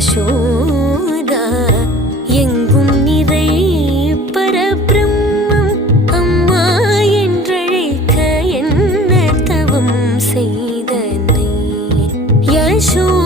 யசோதா எங்கும் நிறை பரபிரம்மம் அம்மா என்றழைக்க என்ன தவம் செய்தனை யசோதா